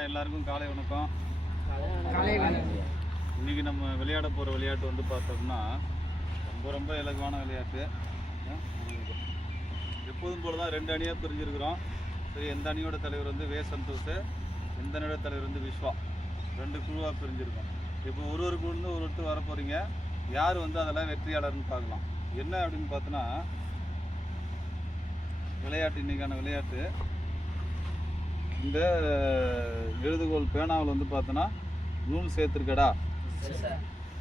எல்லாருக்கும் காலை வணக்கம். இன்னைக்கு நம்ம விளையாட போகிற விளையாட்டு வந்து பார்த்தோம்னா ரொம்ப இலகுவான விளையாட்டு. எப்போதும் போல தான் 2 அணியாக பிரிஞ்சிருக்கிறோம். சரி, எந்த அணியோட தலைவர் வந்து வே சந்தோஷ், எந்த அணியோட தலைவர் வந்து விஸ்வா, 2 குழுவாக பிரிஞ்சிருக்கோம். இப்போ ஒரு குழுந்து ஒருத்தர் வர போகிறீங்க. யார் வந்து அதெல்லாம் வெற்றியாளர்னு பார்க்கலாம். என்ன அப்படின்னு பார்த்தோன்னா, விளையாட்டு இன்னைக்கான விளையாட்டு இந்த எழுதுகோள் பேனாவில் வந்து பார்த்தோன்னா நூல் சேர்த்துருக்கடா.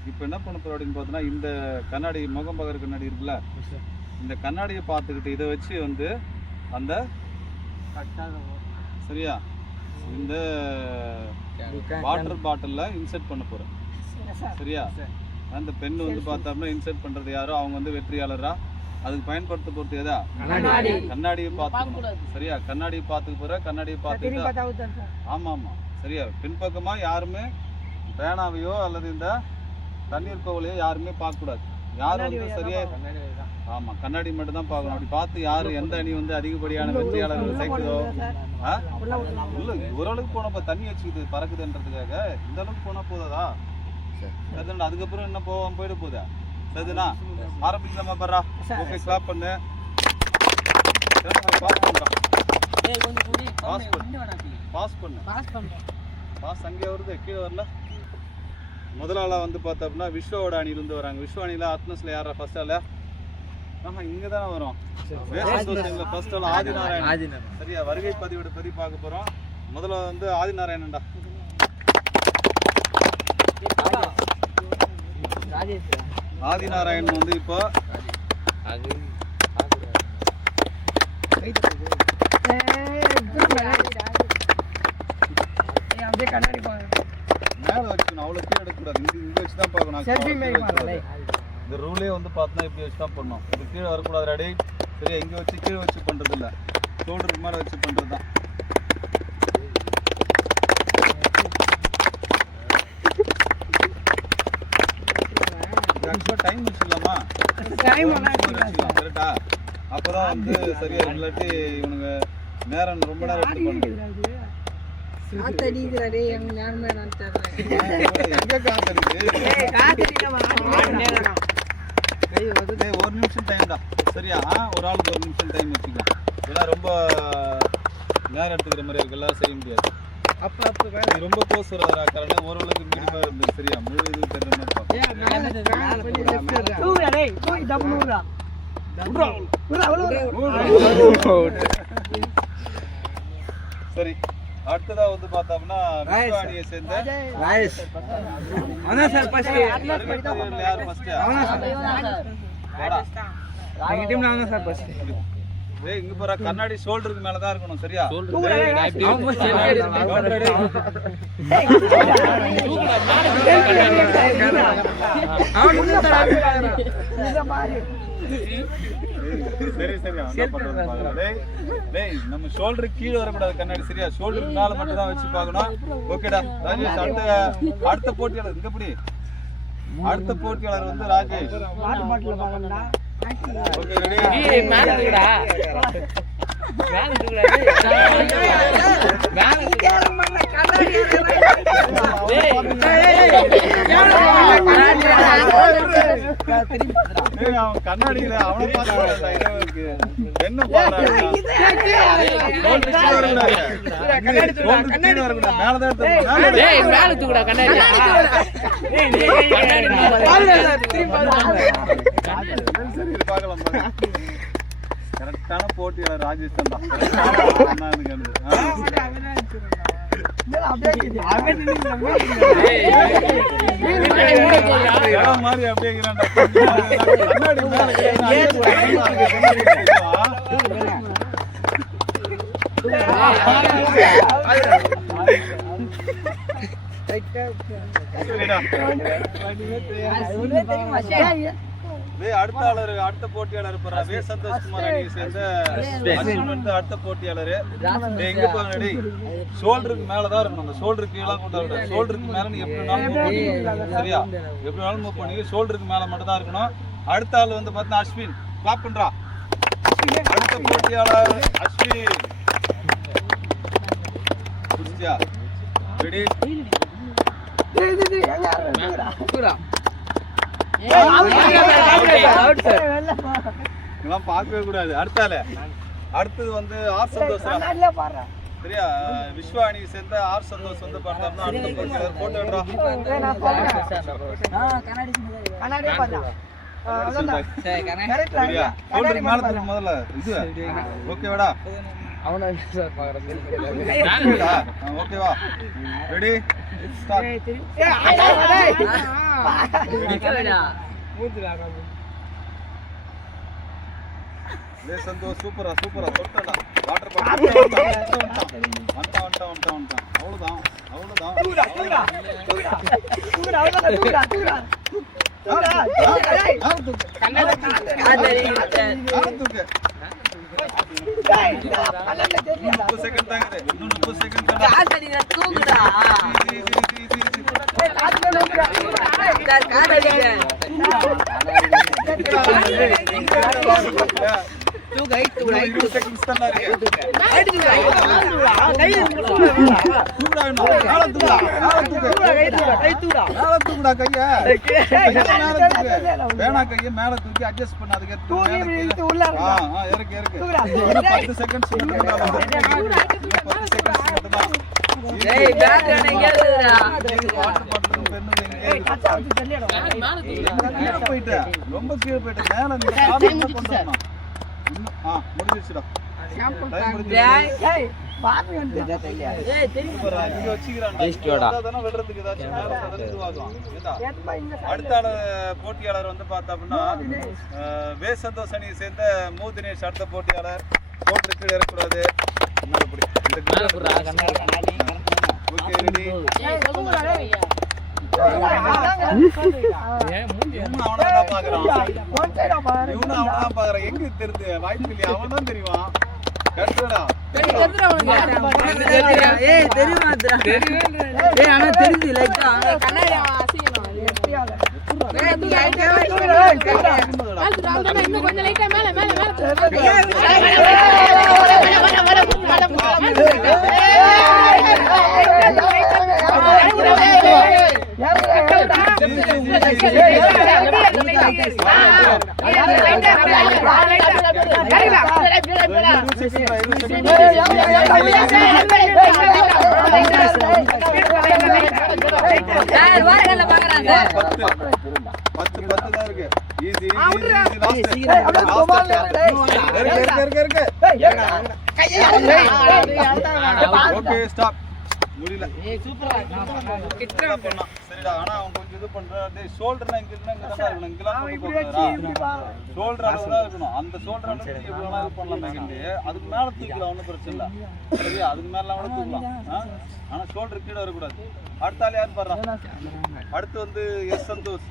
இப்போ என்ன பண்ண போகிறோம் அப்படின்னு பார்த்தோன்னா, இந்த கண்ணாடி முகம் பார்க்குற கண்ணாடி இருக்குல்ல, இந்த கண்ணாடியை பார்த்துக்கிட்டு இதை வச்சு வந்து அந்த சரியா இந்த வாட்டர் பாட்டிலில் இன்சர்ட் பண்ண போகிறேன். சரியா, அந்த பெண்ணு வந்து பார்த்தோம்னா இன்சர்ட் பண்ணுறது யாரோ அவங்க வந்து வெற்றியாளரா. அதுக்கு பயன்படுத்த பொறுத்து எதா கண்ணாடியை பார்த்து. சரியா, கண்ணாடியை பார்த்துக்க போகிற கண்ணாடியை பார்த்துக்கிட்டா. ஆமாம், சரியா. பின்பக்கமாக யாருமே பேனாவையோ அல்லது இந்த தண்ணீர் கோவலையோ யாருமே பார்க்கக்கூடாது. யாரும் வந்து சரியா, ஆமாம், கண்ணாடி மட்டும் தான் பார்க்கணும். அப்படி பார்த்து யார் எந்த அணி வந்து அதிகப்படியான வெற்றியாளர்கள் சேர்க்குதோ. இல்லை, ஓரளவுக்கு போனப்போ தண்ணி வச்சுக்கிது பறக்குதுன்றதுக்காக இந்த அளவுக்கு போனால் போதாதா? சரிண்ணா, அதுக்கப்புறம் என்ன போயிட போதா? சரிண்ணா, ஆரம்பிக்கலாமா? பர்றா, ஓகே, கிளாப் பண்ணு. பாஸ் அங்கே வருது, கீழே வரல. முதலாளாக வந்து பார்த்தோம்னா விஸ்வாவோட அணியிலிருந்து வராங்க. விஸ்வ அணியில் ஆத்மஸில் யாரா ஃபர்ஸ்ட் ஆள? இங்கே தானே வரும். ஃபர்ஸ்ட் ஆள் ஆதிநாராயணன். சரியா, வருகை பதிவோட பற்றி பார்க்க போகிறோம். முதல்ல வந்து ஆதிநாராயணன்டா. ஆதிநாராயணன் வந்து இப்போ மேலே வச்சுக்கணும், அவ்வளோ கீழே எடுக்கக்கூடாது. இங்கே வச்சு தான் பார்க்கணும். இந்த ரூலே வந்து பார்த்தோன்னா இப்படி வச்சு தான் பண்ணணும். இது கீழே வரக்கூடாது. ரெடி? சரியா, இங்கே வச்சு கீழே வச்சு பண்ணுறது இல்லை, ஷோல்டருக்கு மேலே வச்சு பண்ணுறது தான். டைம் வச்சுக்கலாமா? கரெக்டா? அப்போதான் வந்து சரியா, இல்லாட்டி இவனுங்க நேரம் ரொம்ப நேரம் எடுத்து ஒரு நிமிஷம் டைம் தான். சரியா, ஒரு ஆளுக்கு 1 நிமிஷம் டைம் வச்சுக்கலாம். ஏன்னா ரொம்ப நேரம் எடுத்துக்கிற மாதிரி இருக்கு, எல்லாம் செய்ய முடியாது. ரொம்ப க்ளோஸ் வராதா காரணம் ஓரளவுக்கு மீடியமாக இருந்தது. சரியா, முழு இது தெரிஞ்ச மாதிரி பார்ப்போம். சரி, அடுத்ததா வந்து பார்த்தோம்னா அணியை சேர்ந்த யார் ஃபர்ஸ்ட்? இங்க போற கண்ணாடி ஷோல்டருக்கு மேல தான் இருக்கணும். சரியா, நம்ம ஷோல்டருக்கு கீழே வரக்கூடாது கண்ணாடி. சரியா, ஷோல்டருக்கு மேல மட்டும் தான் வச்சு பார்க்கணும். ஓகேடா ராஜேஷ். அடுத்த போட்டியாளர் இங்க எப்படி? அடுத்த போட்டியாளர் வந்து ராஜேஷ். Okay, ready? கண்ணாடியில அவனை பார்த்து என்ன கரெக்டான போட்டியாளர் ராஜேஷ் தான். மாதிரி அப்படியே அடுத்த போட்டியாளர் வே சந்தோஷ் குமார் அணியை சேர்ந்த அடுத்த போட்டியாளர். எங்க போங்க, ஷோல்டருக்கு மேலதான் இருக்கணும். அந்த ஷோல்டருக்கு கீழே கொண்டாட, ஷோல்டருக்கு மேல நீ எப்படினாலும் சரியா, எப்படினாலும் மூவ் பண்ணி ஷோல்டருக்கு மேல மட்டும் தான் இருக்கணும். அடுத்த ஆள் வந்து பார்த்தா அஸ்வின். கிளாப் பண்றா. அடுத்த போட்டியாளர் அஸ்வின். ரெடி இதெல்லாம் பார்க்கவே கூடாது. அடுத்தது வந்து ஆர் சந்தோஷ் சரியா? விஸ்வா அணி சேர்ந்த ஆர் சந்தோஷ் வந்து பார்த்தோம்னா அடுத்த போட்டோ எடுறா. முதல்ல இது ஓகேவாடா? ஓகேவா? ரெடி சந்தோஷ் சூப்பரா தொட்டடா. வாட்டர் பாட்டில் அவ்வளவுதான். மேல தூக்கி அட்ஜஸ்ட் பண்ண அதுக்கு 10 செகண்ட்ஸ் போயிட்டேன். ரொம்ப கீழே போயிட்டேன். மேல முடிஞ்சிருச்சுடா. அடுத்த போட்டியாளர் வந்து பார்த்தோம்னா வே சந்தோஷ் அணியை சேர்ந்த மூ தினேஷ் அடுத்த போட்டியாளர். போட்டு கீழே இருக்கக்கூடாது. எங்க தெரியுது வாய்ப்பு இல்லையா? அவன் தான் தெரியுமா? சரிடா. ஆனா அவன் கொஞ்சம் இது பண்ற ஷோல்டர்னா இங்க இருந்தா இங்க தான் இருக்கணும். ஷோல்டர் அளவுதான் இருக்கணும். அந்த ஷோல்டர் அளவுக்கு இவ்வளவு இது பண்ணலாம். அதுக்கு மேல தூக்கலாம், ஒன்றும் பிரச்சனை இல்லை. சரியா? அதுக்கு மேல கூட தூக்கலாம். ஆனா ஷோல்டர் கீழே வரக்கூடாது. அடுத்த ஆள் யார் பாடுறா? அடுத்து வந்து எஸ் சந்தோஷ்.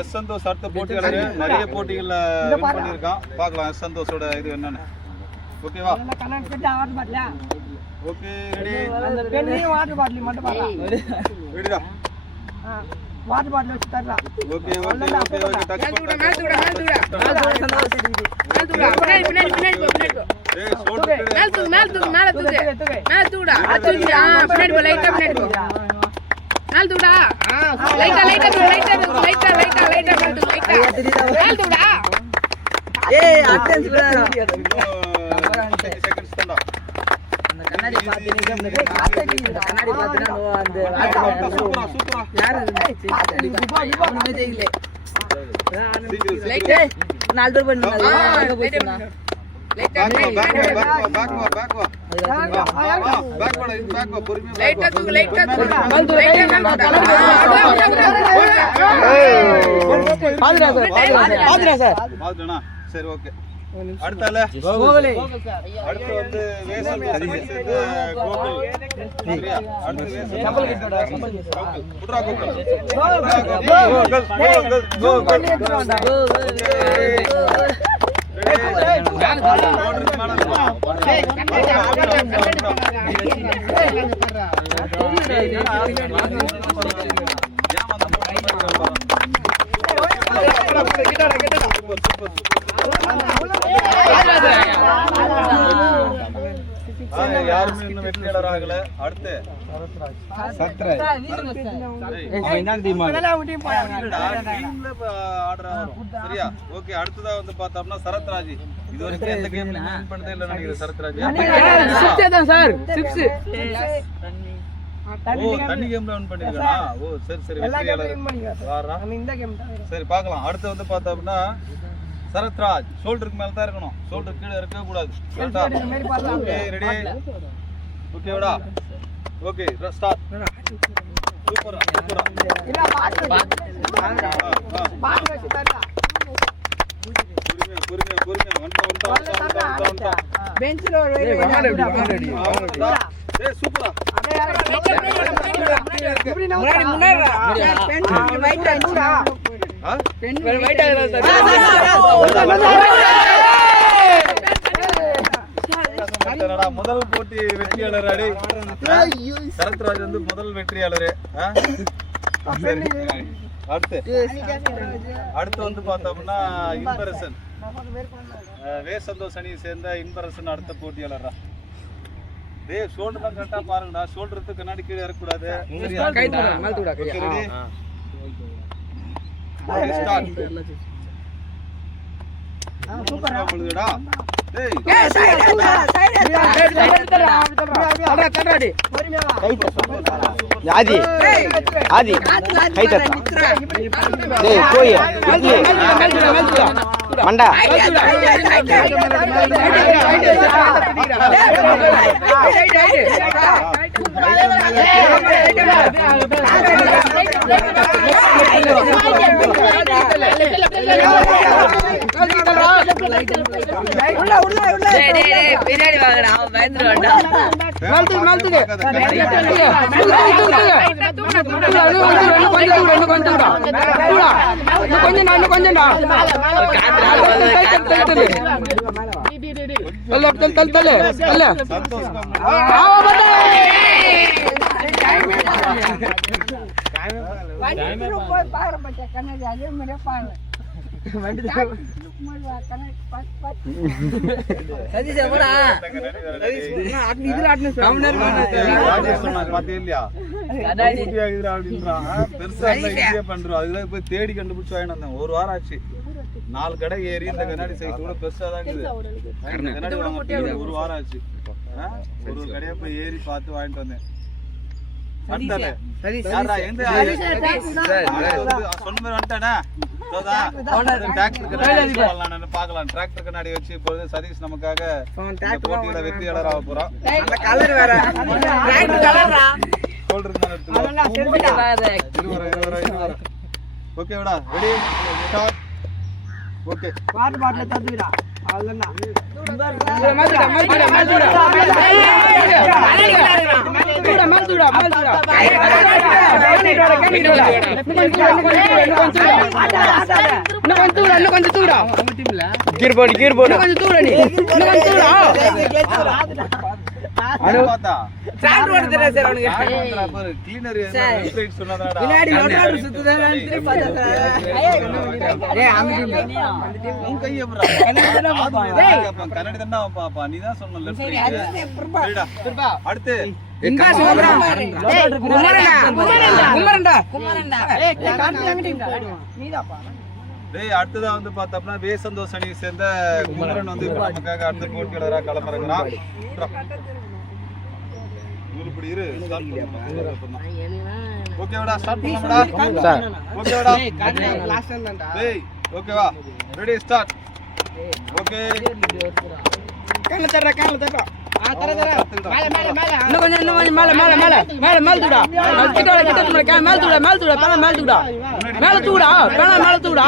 எஸ் சந்தோஷ் அடுத்த போட்டியாளர். நிறைய போட்டிகள்ல வின் பண்ணியிருக்கான். பார்க்கலாம் எஸ் சந்தோஷோட இது என்னன்னு. ஓகேவா? Okay ready. அந்த பெண்ணையும் வாட்டர் பாட்டில் மட்டும் பாரு. ரெடிடா. வாட்டர் பாட்டில் வச்சு தரடா. ஓகே டச் பண்ணு. மேல தூக்கு. ஏய் சோல்டர் மேல தூக்குடா. பின்னாடி போ லைட்டா பின்னாடி போ. மேல தூக்குடா. லைட்டா மேல தூக்குடா. ஏய் அட்டென்ஸ் விடாதடா. செகண்ட்ஸ் தான்டா. கண்ணாடி பாத்தீங்க கண்ணாடி பாத்தீனா அந்த சூப்பரா யார் அது ஒண்ணுமே தெரியல. லைட் நாலு பேர் பண்ணாங்க. அங்க போய்ட்டா லைட் பேக் வா பொறுமையா லைட் தூக்கு பாதுரா சார் பாதுறானா? சரி ஓகே. அடுத்தால அடுத்து வந்து வேசல் சேர்ந்து கோகுல். சரியா? அடுத்து வேசல் சம்பல் கிட்டடா. புட்ரா கோகுல். யாருமே இன்னும் வெற்றியாளர் ஆகல. அடுத்து சரியா? ஓகே, அடுத்ததா வந்து பார்த்தோம்னா சரத்ராஜ். இது வரைக்கும் எந்த கேம் வின் பண்ணதே இல்ல நினைக்கிறேன் சரத்ராஜ். ஓ, தண்ணி கேம்ல வின் பண்ணிருக்கானா? ஓ சரி சரி, வெற்றியாளர் வாரா. சரி பார்க்கலாம். அடுத்து வந்து பார்த்தோம்னா சரத்ராஜ் ஷோல்டருக்கு மேல தான் இருக்கணும், ஷோல்டர் கீழே இருக்கவே கூடாது. Okay ready? ஓகேடா? Okay start. சூப்பரா சூப்பரா. பொறுமையா வந்துட்டா பெஞ்ச்ல ஏய் சூப்பரா. முன்னாடி பெஞ்ச் வைட் ஆடுடா. வைட் ஆடுடா சார். முதல் போட்டி வெற்றியாளர் அடி சரத்ராஜ் வந்து முதல் வெற்றியாளர். அடுத்து வந்து பார்த்தோம்னா இன்பரசன், வே சந்தோஷ் அணியை சேர்ந்த இன்பரசன் அடுத்த போட்டியாளர். ஷோல்டர் தான் கரெக்டா பாருங்கடா, ஷோல்டருக்கு கண்ணாடி கீழே இறக்கக்கூடாது. பின்னாடி வாங்கடா, பயந்துருவாடா. தேடி கண்டுபிடிச்சு வாங்கிட்டு வந்தேன். ஒரு வாரம் ஆச்சு. 4 கடை ஏறி இந்த கண்ணாடி சைஸ் கூட பெருசா தான் இருக்குது. ஒரு வாரம் ஆச்சு. ஒரு கடையா போய் ஏறி பார்த்து வாங்கிட்டு வந்தேன். டிராக்டர் கண்ணாடி வச்சு இப்பொழுது சதீஷ் நமக்காக போட்டியில வெற்றியாளர் ஆக போறோம். ஓகே விடா, ready start. Okay water bottle தந்துடா. அவ்வளவுதான். அடுத்ததா வந்து பார்த்தோம்னா வே சந்தோஷ் அணியை சேர்ந்த குமரன் வந்து நமக்காக அடுத்த போட்டியாளராக களமிறங்குறான். ஓகேவாடா, ஸ்டார்ட் பண்ணலாம்டா. ஓகேவாடா, ஓகேவா, ரெடி ஸ்டார்ட். ஓகே கால தரடா, கால தரடா. தர மேல மேல மேல இன்னும் கொஞ்சம் மேல மேல மேல மேல மேல தூடா. கிட்ட கிட்ட மேல தூடா, மேல தூடா, மேல மேல தூடா, மேல தூடா, மேல மேல தூடா.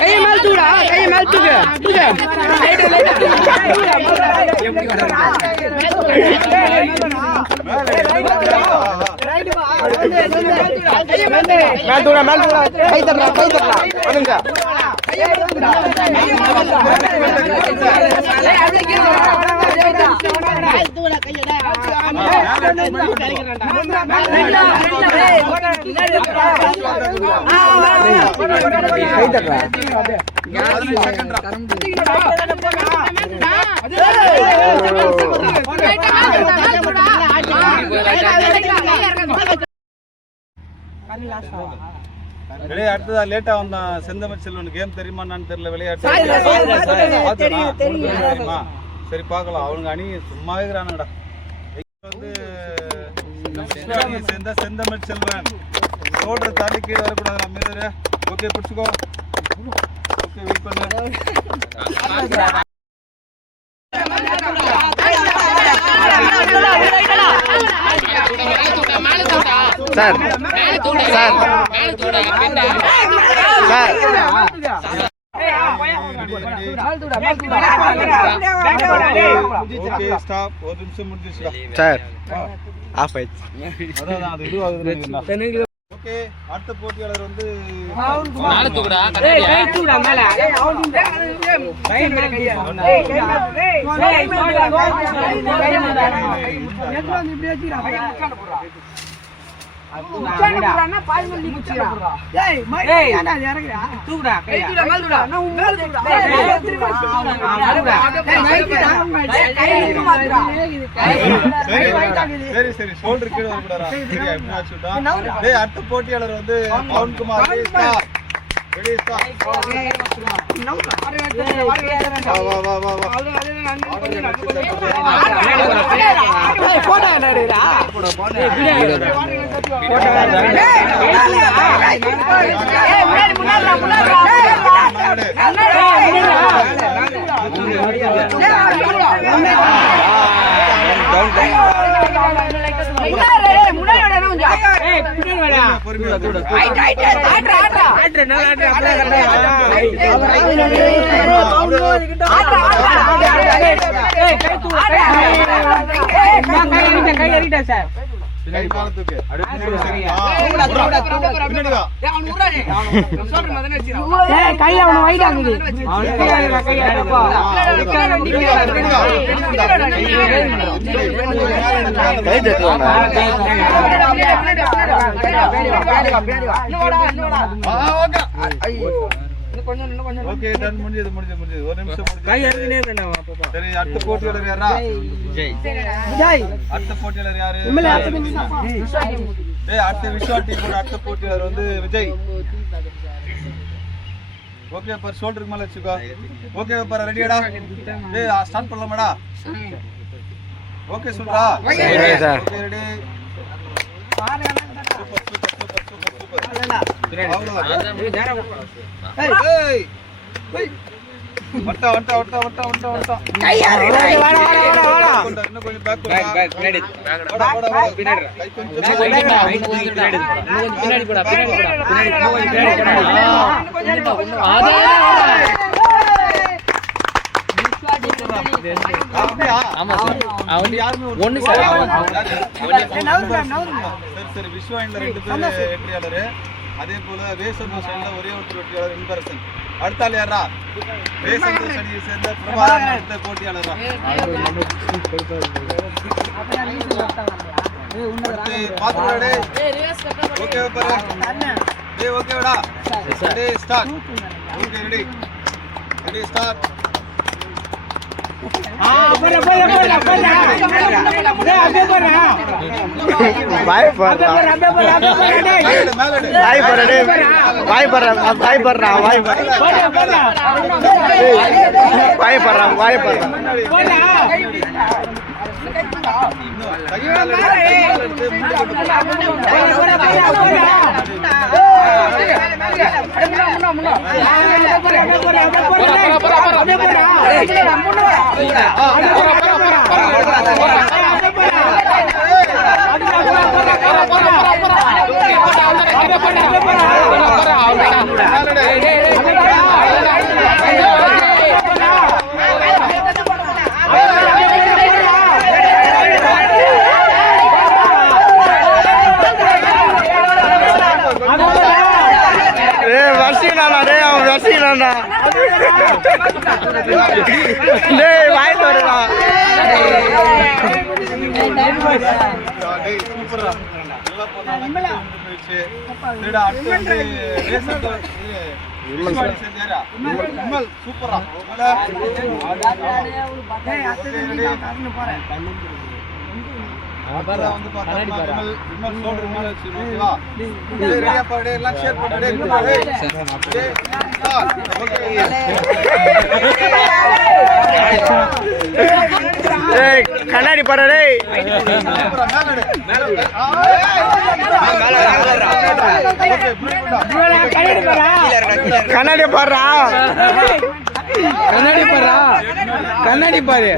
கை மேல தூடா, கை மேல தூக்கு தூக்கு. லைட் லைட் தூடா. மேல தூடா, மேல தூடா. கை தரடா, கை தரடா. அடங்க. கை தரடா. அடுத்ததா லேட்டா வந்தான் செந்தமிழ் செல்வன். கேம் தெரியுமான்னு தெரியல. விளையாட்டு தெரியுமா? சரி பார்க்கலாம். அவனுங்க அணி சும்மாவே இருக்கிறானுங்கடா. வந்து சேர்ந்த செந்தமிழ் செல்வன் ரோட்ல தாண்டி கீழே வரக்கூடாது. மீது ஓகே பிடிச்சிக்கோ. ஓகே வெயிட் பண்ணு. சார் சார் சார் ஆஃப் ஆயிடுச்சு. ஓகே அடுத்த போட்டியாளர் வந்து சரி சரி ஷோல்டர் கீழே வரக்கூடாதா? அடுத்த போட்டியாளர் வந்து பவன்குமார். ஓகே டன் முடிஞ்சது முடிஞ்சது முடிஞ்சது. ஒரு நிமிஷம் முடிஞ்சது. சரி அடுத்த போட்டியாளர் யாரா? விஜய். அடுத்த போட்டியாளர் யாரு? அடுத்த விஸ்வா டீமோட அடுத்த போட்டியாளர் வந்து விஜய். ஓகே பர் ஷோல்டருக்கு மேல வச்சுக்கோ. ஓகே பர் ரெடியாடா? ஸ்டார்ட் பண்ணலாமாடா? ஓகே சொல்றா. Okay sir. Okay ready. வட்டா வட்டா வட்டா வட்டா வட்டா வட்டா. இன்னும் கொஞ்சம் பேக் பின்னாடி பின்னாடி கை கொஞ்சம் பின்னாடி போடா பின்னாடி போடா. சரி விஸ்வா இந்த 2 பேர் வெற்றியாளர். அதே போல வேசந்தோஷ் ஒரே ஒரு வெற்றியாளர் இன்பரசன். அடுத்த ஆள் யாரா? வேசந்தோஷ் அணியை சேர்ந்த பிரபாகரன் அடுத்த போட்டியாளரா? பாத்துடா. ஓகே பாரு. ஓகேடா. Ready start. Okay ready ready start. நல்லா போனாங்க போயிடுச்சு. சரிடா, அடுத்து வந்து விமல் சூப்பரா வந்து பார்த்தா விமல் சோல்டர் மேல வச்சு ஓகேவா? ரெடியா பாரு, எல்லாம் ஷேர் பண்ணு. கண்ணாடி பாரு டேய். கண்ணாடி பாருடா. கண்ணாடி பாருடா. கண்ணாடி பாரு.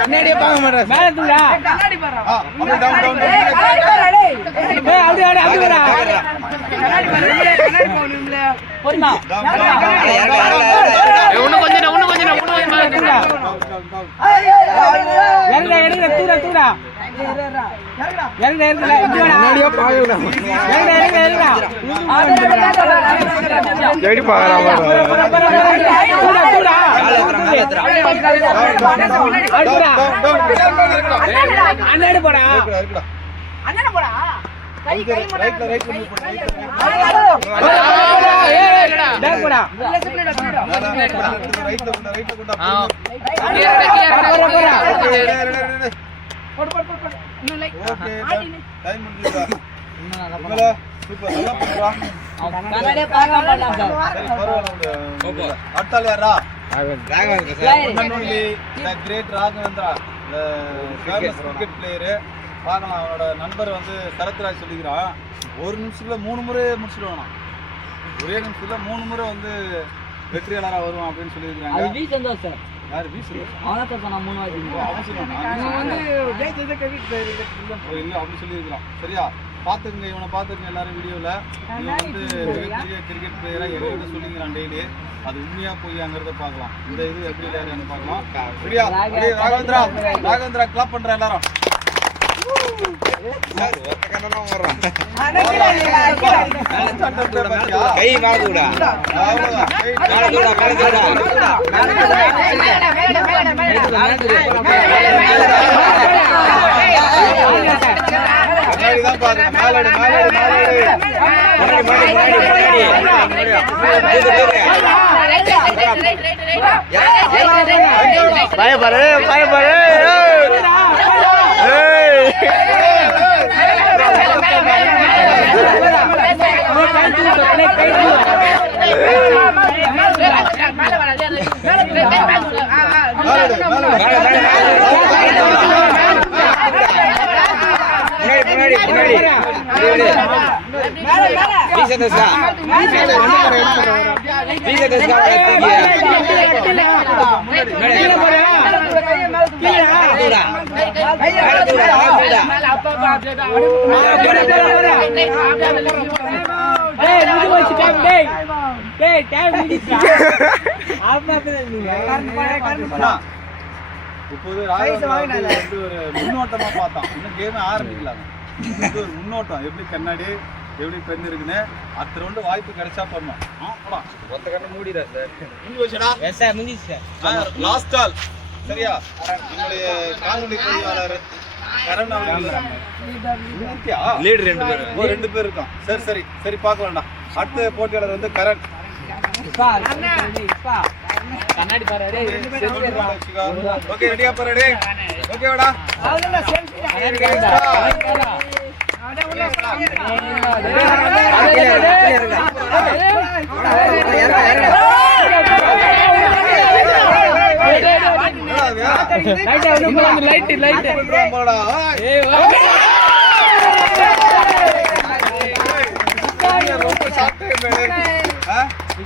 கண்ணாடியே பார்க்க மாட்டேன். மேல தூடா. கண்ணாடி பாருடா. அப்படியே டவுன் டவுன். ஏய் அப்படியே அப்படியே வரா. கண்ணாடி பாரு. கண்ணாடி போணும்ல. போடுமா. இன்னும் கொஞ்சம் எடுங்க தூடா தூடா. எப்படி பாக்கலாம் அவனோட நண்பர் வந்து சரத்ராஜ் சொல்லிக்கிறான், ஒரு நிமிஷத்துல 3 முறை முடிச்சிடுவானா, ஒரே நிமிஷத்துல 3 முறை வந்து வெற்றியாளராக வருவான் அப்படின்னு சொல்லியிருக்காங்க. யாரு அப்படி சொல்லியிருக்கலாம். சரியா, பார்த்துக்குங்க, இவனை பார்த்துக்குங்க எல்லாரும் வீடியோவில். இவன் வந்து மிகப்பெரிய கிரிக்கெட் பிளேயராக எவ்வளோ சொல்லிக்கிறான் டெய்லி. அது உண்மையா பொய்யாங்கிறத பார்க்கலாம். இந்த இது எப்படி விளையாடுன்னு பார்க்கலாம். சரியா, ராகவேந்திரா ராகவேந்திரா கிளாப் பண்ற எல்லாரும். கை மாறுடா. பயப்படு பயப்படு. இப்போது ஒரு முன்னோட்டமா பார்த்தோம். இன்னும் கேமே ஆரம்பிக்கலாங்க. ஒரு முன்னோட்டம், எப்படி கண்ணாடி எப்படி பெண் இருக்குன்னு. அடுத்த ரவுண்டு வாய்ப்பு கிடைச்சா பண்ணோம். ஒத்த கண்ணு மூடிடா சார். Lost all. சரியா, நம்மளுடைய காணொலி பொறியாளர் கரண் லீடு 2 பேர், 2 பேர் இருக்கான். சரி சரி சரி, பார்க்க வேண்டாம். அடுத்த போட்டியாளர் வந்து கரண். கண்ணாடி பாரு. ஓகே, ரெடியா பாரு. ஓகேவாடா.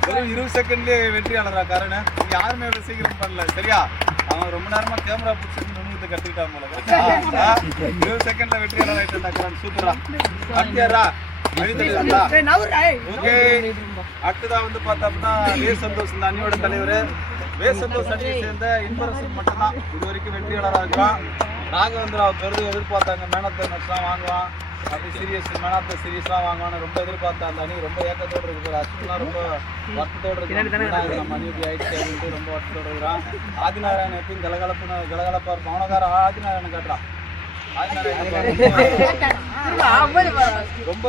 வெறும் 20 செகண்ட்லயே வெற்றியாளரா காரண. யாருமே இவ்வளவு சீக்கிரம் பண்ணல. சரியா, அவன் ரொம்ப நேரமா கேமரா பிடிச்சிட்டு நுண்ணியத்தை கத்துக்கிட்டான் போல. 20 செகண்ட்ல வெற்றியாளர் ஆயிட்டான். சூப்பரா. அடுத்தாரா ஓகே. அடுத்ததான் வந்து பார்த்தோம்னா வே சந்தோஷ், இந்த அணியோட தலைவர். வே சந்தோஷ் அணியை சேர்ந்த இன்பரசன் மட்டும்தான் இது வரைக்கும் வெற்றியாளராக இருக்கிறான். ராகவேந்திரா பெருது எதிர்பார்த்தாங்க, மேன் ஆஃப் தி மேட்ச்லாம் வாங்குவான். அப்படி சீரியஸ் மேன் ஆஃப் த சீரியஸ்லாம் வாங்கணும் ரொம்ப எதிர்பார்த்தா அந்த அணி ரொம்ப ஏக்கத்தோடு இருக்கு. அஸ்வின்லாம் ரொம்ப வருத்தத்தோடு இருக்கு. நம்ம அணி இப்படி ஆயிடுச்சு அப்படின்ட்டு ரொம்ப வருத்தத்தோடு இருக்கிறான். ஆதிநாராயணன் எப்பயும் கலகலப்பா இருக்கும். அவனக்கார ஆதிநாராயணன் காட்டுறான். ரொம்ப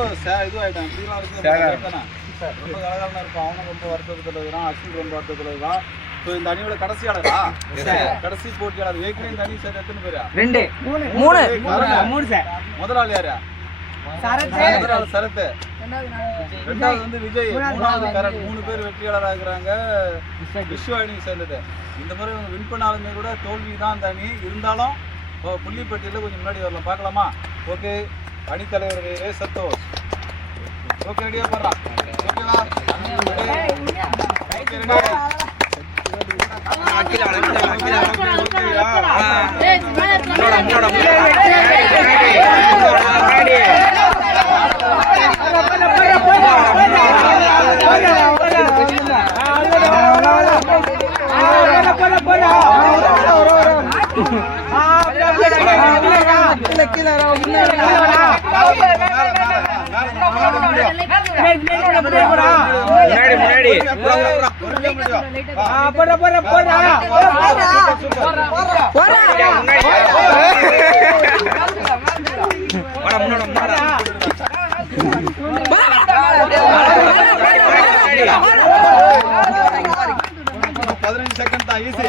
இதுவாயிட்டான். இப்படிலாம் இருக்கு ரொம்ப கலகலன்னு இருக்கும். அவனும் ரொம்ப வருத்தத்தில் இருக்கிறான். அஸ்வின் ரொம்ப வருத்தத்தில் இருக்கான். ஸோ இந்த அணியோட கடைசியாளரா கடைசி போட்டியாளர் ஏற்கனவே இந்த அணி சேர்த்து எத்தனை பேரா? 2 3 சார். முதலாளி யாரா? சரத். ரெண்டாவது வந்து விஜய், மூணாவது கரண். 3 பேர் வெற்றியாளராக இருக்கிறாங்க. விஸ்வ அணி சேர்ந்தது. இந்த மாதிரி வின் பண்ணாலுமே கூட தோல்வி தான் அந்த அணி. இருந்தாலும் புள்ளிப்பட்டியலில் கொஞ்சம் முன்னாடி வரலாம். பார்க்கலாமா? ஓகே, அணித்தலைவர் ஏ சந்தோஷ். ஓகே, ரெடியா போடுறான். ஓகேவா? செகண்ட் தான் ஈஸி.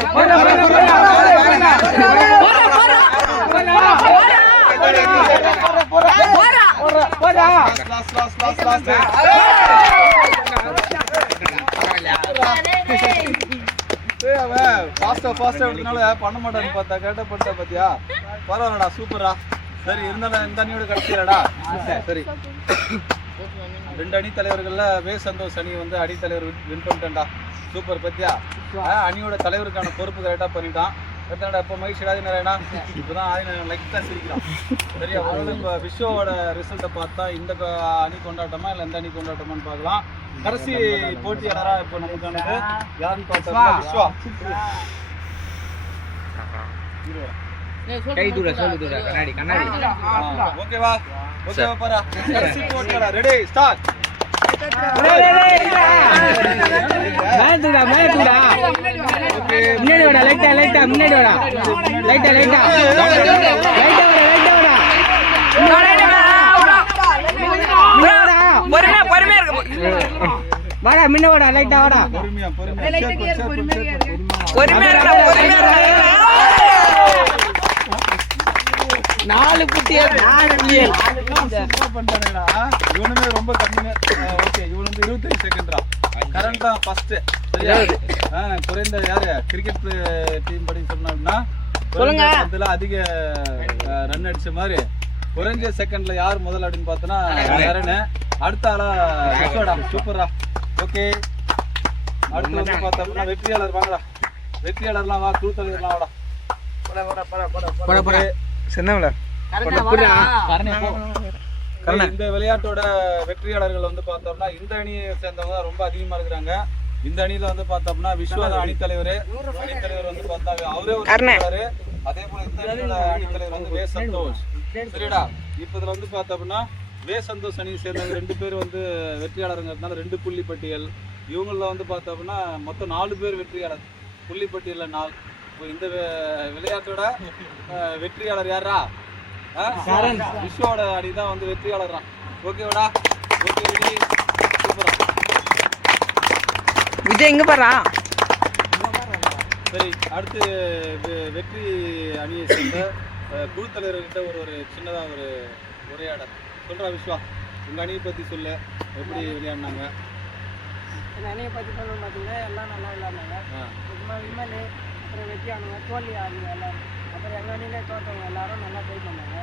ஃபாஸ்டா எடுத்தனால பண்ண மாட்டான்னு பார்த்தா கேட்ட பண்ணிட்ட பாத்தியா? பரவாயில்லடா, சூப்பரா. சரி, இருந்தாலும் இந்த அணியோட கடைசியாடா. சரி, 2 அணி தலைவர்கள்ல வே சந்தோஷ் அணி வந்து அணி தலைவர் வின் பண்ணிட்டேன்டா. சூப்பர் பத்தியா? அணியோட தலைவருக்கான பொறுப்பு கரெக்டா பண்ணிட்டான். எத்தனடா இப்போ மகிழ்ச்சி ஆதிநாராயணா? இப்போதான் ஆதிநாராயணன் லைட்டாக சிரிக்கிறான். சரியா? இப்போ விஸ்வோட ரிசல்ட்டை பார்த்தா இந்த அணி கொண்டாட்டமா இல்லை இந்த அணி கொண்டாட்டமான்னு பார்க்கலாம். கடைசி போட்டியாளராக இப்போ நமக்கானது யாருன்னு பார்த்தா விஸ்வா. ஓகேவா? ஓகேவா பாரா? கடைசி போட்டியாளர் ரெடி ஸ்டார்ட். நாலு புட்டியா இவனுமே ரொம்ப கம்மி. ஓகே, இவனு வந்து 25 செகண்ட்ரா. கரண்டா ஃபர்ஸ்ட். சரியா? குறைந்த யாரு கிரிக்கெட் டீம் படி சொன்னாங்கன்னா சொல்லுங்க, அதிக ரன் அடிச்ச மாதிரி குறைஞ்ச செகண்ட்ல யார் முதல் அப்படின்னு பார்த்தோன்னா கரண். அடுத்த ஆளா விஸ்வடா. சூப்பரா. ஓகே, அடுத்து வந்து பார்த்தோம்னா வெற்றியாளர். வாங்கடா வெற்றியாளர்லாம், வா. குழு தலைவர்லாம் வாடா. இந்த விளையாட்டோட வெற்றியாளர்கள் வந்து பார்த்தோம்னா இந்த அணியை சேர்ந்தவங்க ரொம்ப அதிகமா இருக்கிறாங்க. இந்த அணியில வந்து பார்த்தோம்னா விஸ்வ அணித்தலைவர் வந்து பார்த்தா அவரே ஒரு வெற்றியாளர். அதே போல இந்த அணியோட அணித்தலைவர் வந்து வே சந்தோஷ். சரிடா? இப்ப இதுல வந்து பார்த்தோம்னா வே சந்தோஷ் அணியை சேர்ந்தவங்க 2 பேர் வந்து வெற்றியாளருங்கிறதுனால 2 புள்ளி பட்டியல். இவங்கள வந்து பார்த்தோம்னா மொத்தம் 4 பேர் வெற்றியாளர். புள்ளிப்பட்டியலில் 4. இப்போ இந்த விளையாட்டோட வெற்றியாளர் யாரா? விஸ்வோட அணி தான் வந்து வெற்றியாளர் தான். ஓகேவாடா? Okay, ready. சூப்பரா. விஜய் எங்க பாரா? சரி, அடுத்து வெற்றி அணியை சேர்ந்த குழு தலைவர்கிட்ட ஒரு சின்னதா ஒரு உரையாடல் சொல்றா. விஸ்வா, உங்க அணியை பத்தி சொல்லு. எப்படி விளையாடினாங்க? எங்கள் அணியை பற்றி சொல்லணும் பார்த்தீங்கன்னா எல்லாம் நல்லா விளையாடினாங்க. விமல், அப்புறம் வெற்றி ஆனவங்க, தோல்வி ஆனவங்க எல்லாரும், அப்புறம் எங்கள் அணியில் தோற்றவங்க எல்லாரும் நல்லா ட்ரை பண்ணாங்க.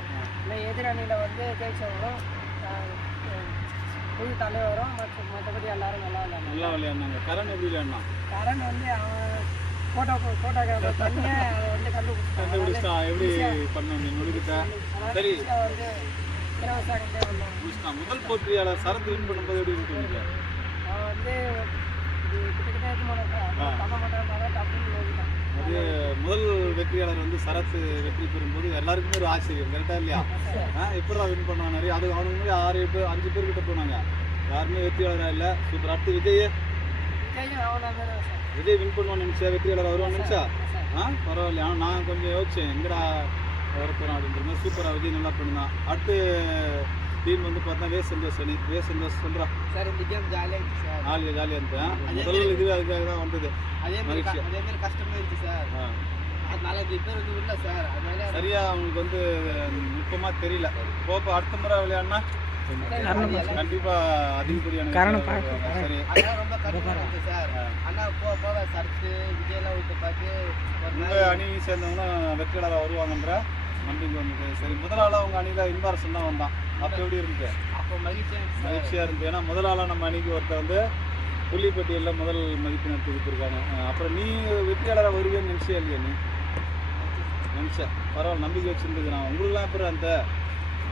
இல்லை எதிர் அணியில் வந்து ஜெயிச்சவங்களும் புது தலைவரும் மற்றபடி எல்லாரும் நல்லா விளையாடினாங்க. கரண் எப்படி விளையாடினான்? கரண் வந்து அவன் ஃபோட்டோகிராஃபர் பண்ணி அதை வந்து கண்டுபிடிச்சான். எப்படி பண்ண நொடிக்கிட்ட? சரி, வந்து 20 செகண்டே வந்தான். முதல் போட்டியாளர் சரத் வின் பண்ணும்போது எப்படி வின் பண்ணிக்க? அவன் வந்து கிட்டத்தட்ட பண்ண மாட்டான். அது முதல் வெற்றி வெற்றியாளர் வந்து சரத் வெற்றி பெறும்போது எல்லாருக்குமே ஒரு ஆச்சரியம், கரெக்டா இல்லையா? எப்படா வின் பண்ணுவாங்க நிறைய, அது அவனுக்கு முன்னாடி 6 பேர் 5 பேர் கிட்ட போனாங்க, யாருமே வெற்றியாளராக இல்லை. சூப்பர். அடுத்து விஜய் வின் பண்ணுவான்னு நினச்சா, வெற்றியாளர் வருவான்னு நினச்சா? பரவாயில்ல. ஆனால் நான் கொஞ்சம் யோசிச்சேன் எங்கடா வரப்போகிறோம் அப்படின்ற மாதிரி. சூப்பராக விஜய் நல்லா பண்ணுதான். அடுத்து டீம் வந்து பார்த்தா வேஸ் சந்தோஷ் அணி. வேஸ் சந்தோஷ் சொல்கிறா சார் இந்த கேம் ஜாலியாக இருந்துச்சு சார். ஜாலியாக இருந்தேன். முதல் இதுவே அதுக்காக தான் வந்தது. அதே மாதிரி கஷ்டமாக இருந்துச்சு சார். அதனால 5 பேர் வந்து இல்லை சார். அதனால சரியா அவங்களுக்கு வந்து நுட்பமாக தெரியல. போப்போ அடுத்த முறை விளையாடினா கண்டிப்பா அதிகப்படியான சரி. அதெல்லாம் ரொம்ப கஷ்டமாக இருந்துச்சு சார். ஆனால் போக சரத்து விஜயெல்லாம் விட்டு பார்த்து உங்கள் அணி சேர்ந்தவங்கன்னா வெற்றியாளராக வருவாங்கன்ற நம்பிக்கை வந்தது. சரி, முதல் ஆளாக அவங்க அணியில் இன்பாரசன் தான் வந்தான். அப்போ எப்படி இருக்கு? அப்போ மகிழ்ச்சியாக இருந்தது. ஏன்னா முதல் ஆளாக நம்ம அணிக்கு ஒருத்தர் வந்து புள்ளிப்பட்டியலில் முதல் மதிப்பினர் கொடுத்துருக்காங்க. அப்புறம் நீ வெற்றியாளராக வருவேன்னு நினச்சியா இல்லையா? நீ நினச்ச பரவாயில்ல, நம்பிக்கை வச்சுருந்துக்கு. நான் உங்களுக்குலாம் அப்புறம் அந்த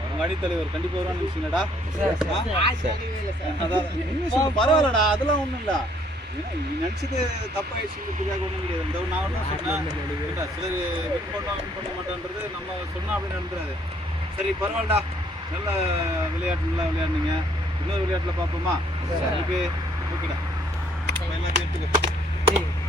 உங்கள் அணித்தலைவர் கண்டிப்பாக வருவான்னு நினச்சிங்கடா? அதான் பரவாயில்லடா, அதெல்லாம் ஒன்றும் இல்லை. ஏன்னா நீ நினச்சது தப்பாயிடுச்சுன்றதுக்காக ஒன்றும் கிடையாது. இந்த நான் ஒன்றும் சொன்னேன், சிலர் வின் பண்ண மாட்டேன்றது நம்ம சொன்னால் அப்படி நடந்துடாது. சரி பரவாயில்லடா, நல்ல விளையாட்டு நல்லா விளையாடுனீங்க. இன்னொரு விளையாட்டில் பார்ப்போமா? ஓகே ஓகேடா, எல்லாத்தையும் எடுத்துக்க.